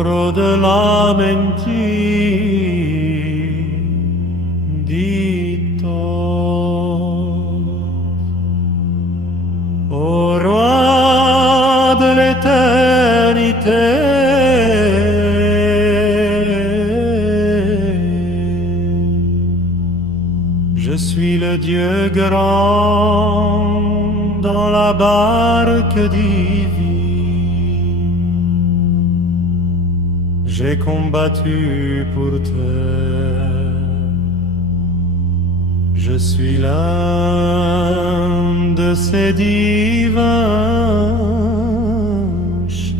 Toro de la mentito, ô roi de l'éternité, je suis le Dieu grand dans la barque divine. J'ai combattu pour toi. Je suis l'un de ces divins chefs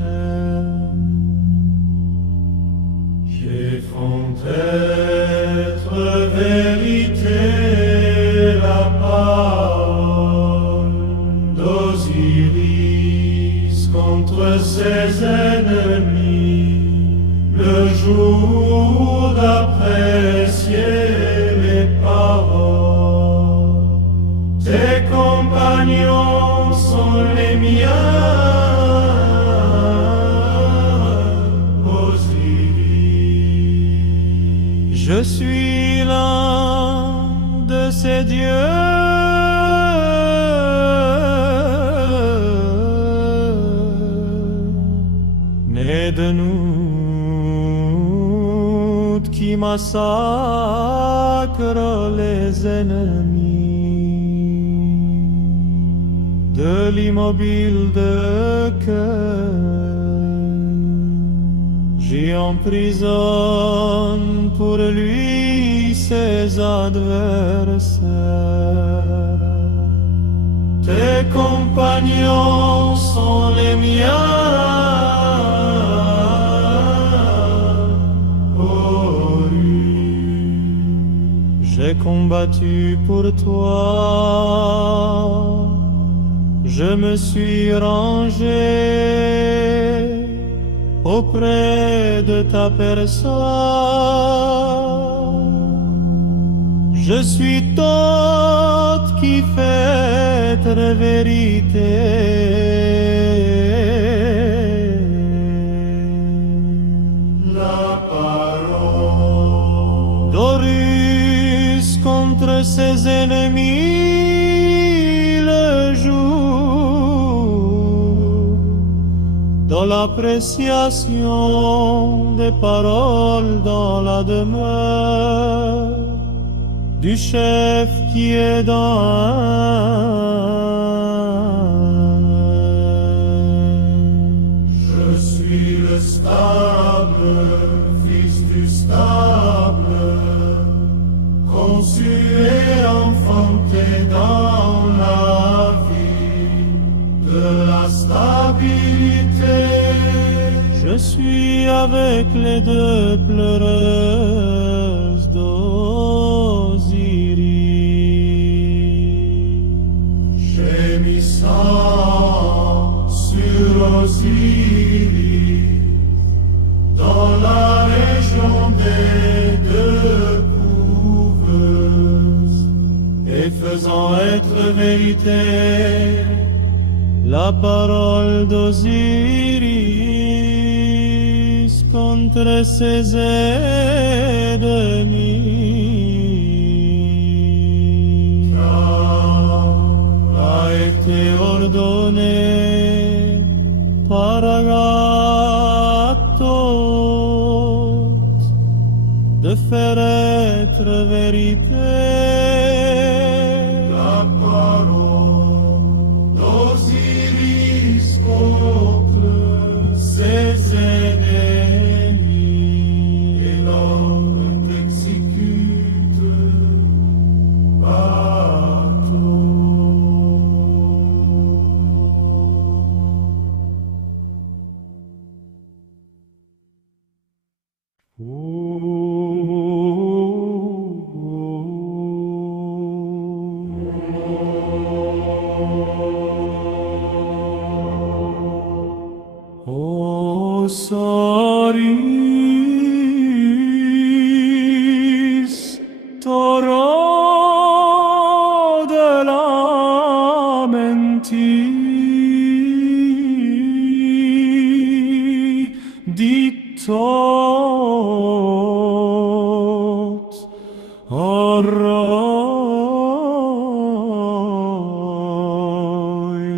qui font être vérité la parole d'Osiris contre ses ennemis. Le jour d'apprécier les paroles, tes compagnons sont les miens, Osiris. Je suis l'un de ces dieux. Nés de nous qui massacre les ennemis de l'immobile de cœur. J'y emprisonne pour lui ses adversaires. Tes compagnons sont les miens. J'ai combattu pour toi, je me suis rangé auprès de ta personne. Je suis Thoth qui fait ta vérité. Contre ses ennemis le jour, dans l'appréciation des paroles dans la demeure du chef qui est dans Je suis le stable, fils du stable, conçu et enfanté dans la vie de la stabilité. Je suis avec les deux pleureuses d'Osiris. J'ai mis sang sur Osiris dans la région des deux, et faisant être vérité la parole d'Osiris contre ses ennemis. Car a été ordonné par Agathos de faire être vérité la parole d'Osiris contre ses ennemis, et l'ordre exécute Osiris, taureau de la dictot oroi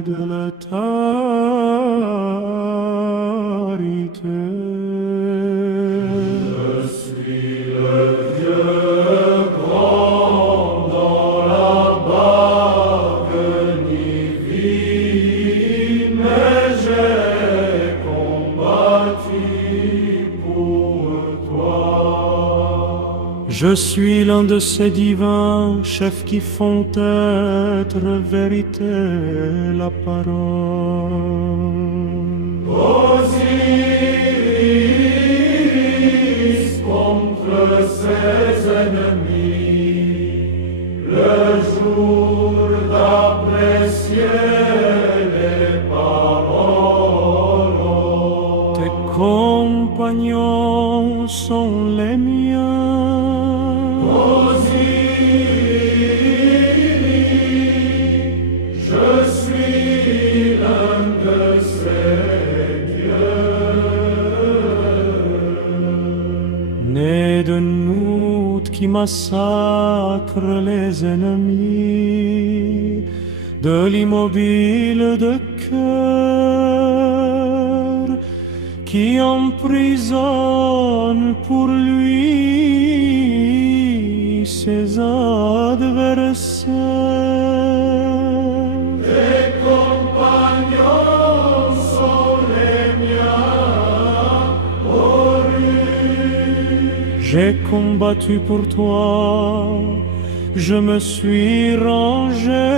delectarité. Je suis le vieux grand dans la barque ni vie, mais j'ai combattu pour toi. Je suis l'un de ces divins chefs qui font être vérité la parole. Osiris contre ses ennemis, le jour d'apprécier les paroles. Tes compagnons sont les miens. Je suis l'un de ces dieux, né de Nout qui massacre les ennemis, de l'immobile de cœur qui emprisonne pour lui ses adversaires. Tes compagnons sont les miens, Horus. J'ai combattu pour toi, je me suis rangé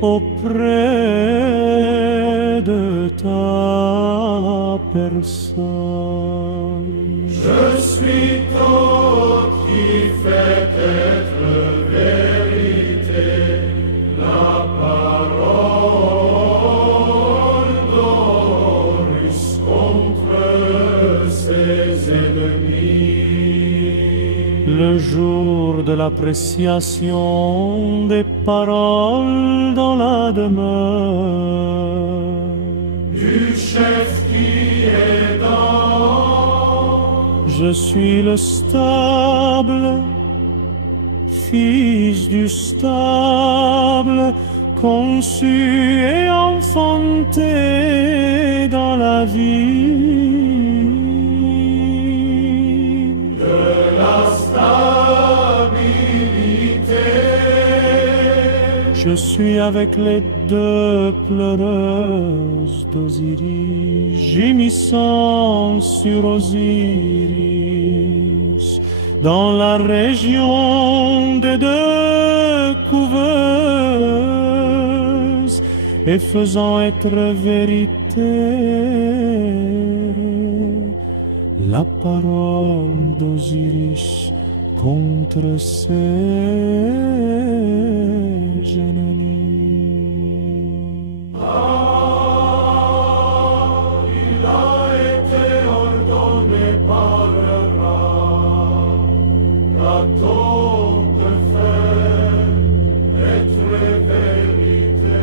auprès de ta personne. Je suis toi qui fait être vérité la parole d'Horus contre ses ennemis. Le jour de l'appréciation des paroles dans la demeure du chef qui est dans. Je suis le stable, fils du stable, conçu et enfanté dans la vie de la stabilité. Je suis avec les deux pleureuses d'Osiris, gémissant sur Osiris, dans la région des deux couveuses, et faisant être vérité la parole d'Osiris contre ses ennemis. Il a été ordonné par Ra, Raton de faire être vérité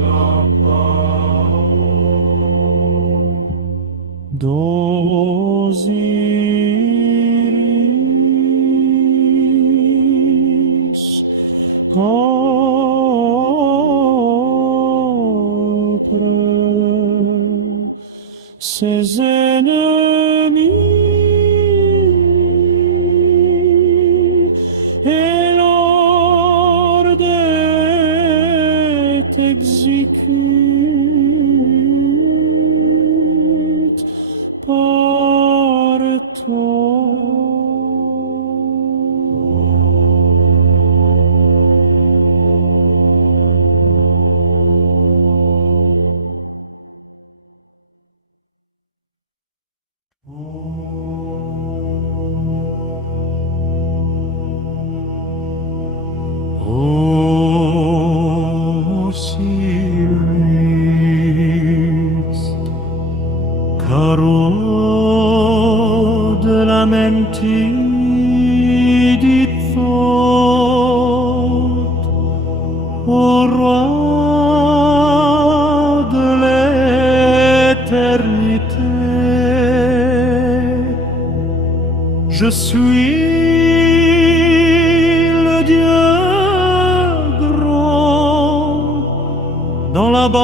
la parole d'Osiris contre ses ennemis, et l'ordre est exécute par toi. Osiris, caro de la mentide thought, au roi Je suis le Dieu grand dans la barque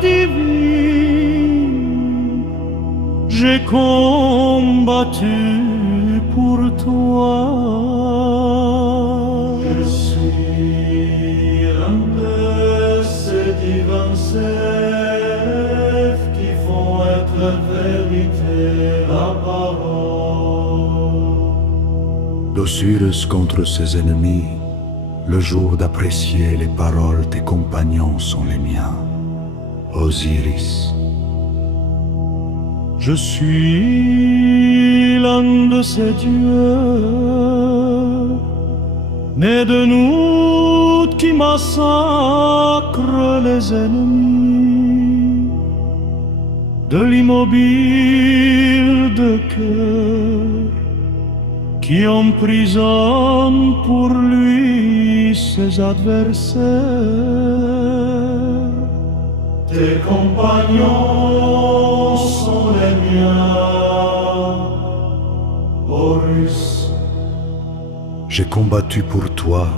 divine. J'ai combattu pour toi. Je suis l'un de ces divins cerfs qui font être vérité la parole. D'Osiris contre ses ennemis, le jour d'apprécier les paroles des compagnons sont les miens. Osiris. Je suis l'un de ces dieux, né de nous qui massacrent les ennemis, de l'immobile de cœur qui emprisonne pour lui ses adversaires. Tes compagnons sont les miens, Horus. J'ai combattu pour toi,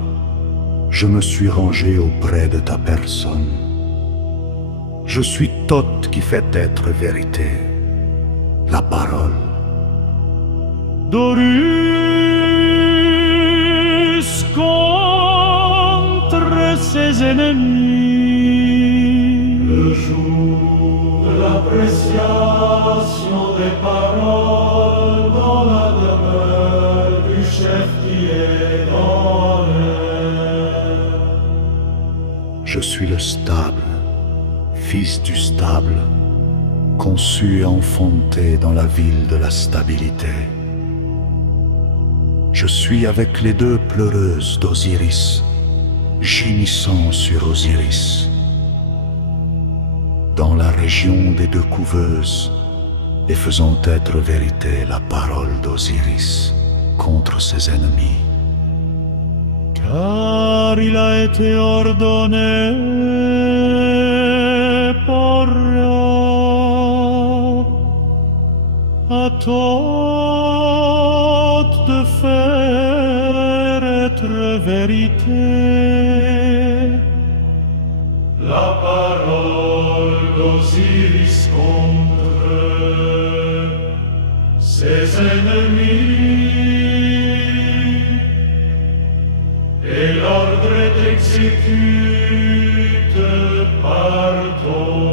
je me suis rangé auprès de ta personne. Je suis Thoth qui fait être vérité, la parole. D'Horus contre ses ennemis. Le jour de l'appréciation des paroles dans la demeure du chef qui est dans l'air. Je suis le stable, fils du stable, conçu et enfanté dans la ville de la stabilité. Je suis avec les deux pleureuses d'Osiris, gémissant sur Osiris. Dans la région des deux couveuses, et faisant être vérité la parole d'Osiris contre ses ennemis. Car il a été ordonné par Ra à Thoth de faire être vérité la parole d'Osiris contre ses ennemis, et l'ordre est exécuté par Thoth.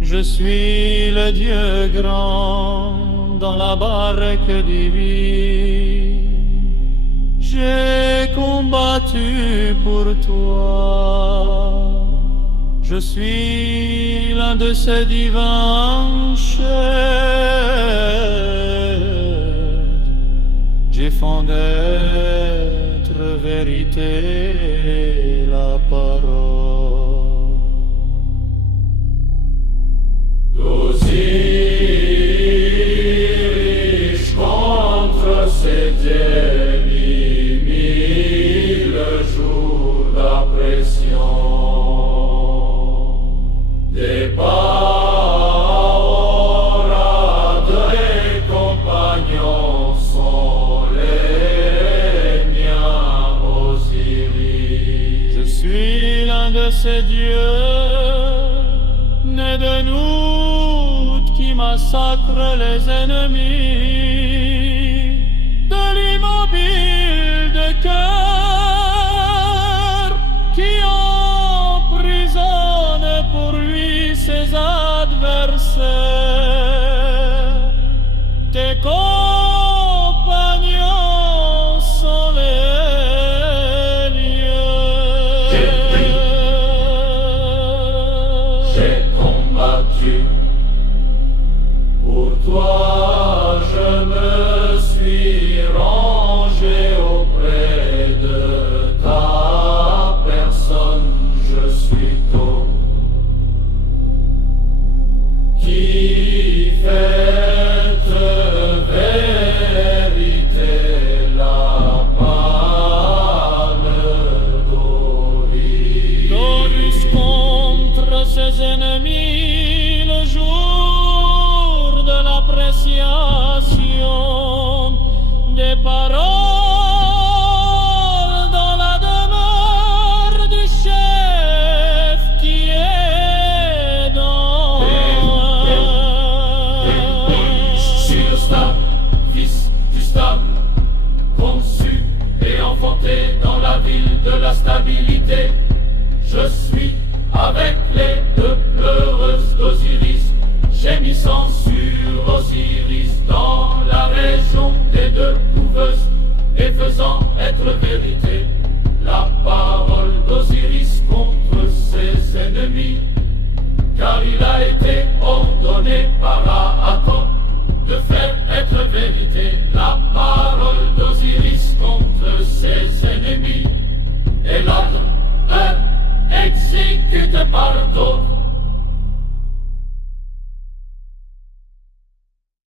Je suis le Dieu grand dans la barque divine. J'ai combattu pour toi. Je suis l'un de ces divins chefs. J'ai fondé être vérité la parole. D'Osiris contre ses ennemis, le jour d'appression des paroles des compagnons sont les miens, Osiris. Je suis l'un de ces dieux né de nous qui massacre les ennemis, de l'immobile de cœur qui emprisonne pour lui ses adversaires. ennemis le jour de l'appréciation des paroles dans la demeure du chef qui est dans sur stable, fils du stable, conçu et enfanté dans la ville de la stabilité. Je suis avec les deux pleureuses d'Osiris, gémissant sur Osiris dans la région des deux couveuses, et faisant être vérité la parole d'Osiris contre ses ennemis, car il a été ordonné par Aaton de faire être vérité la parole d'Osiris contre ses ennemis, et l'ordre exécute par d'autres.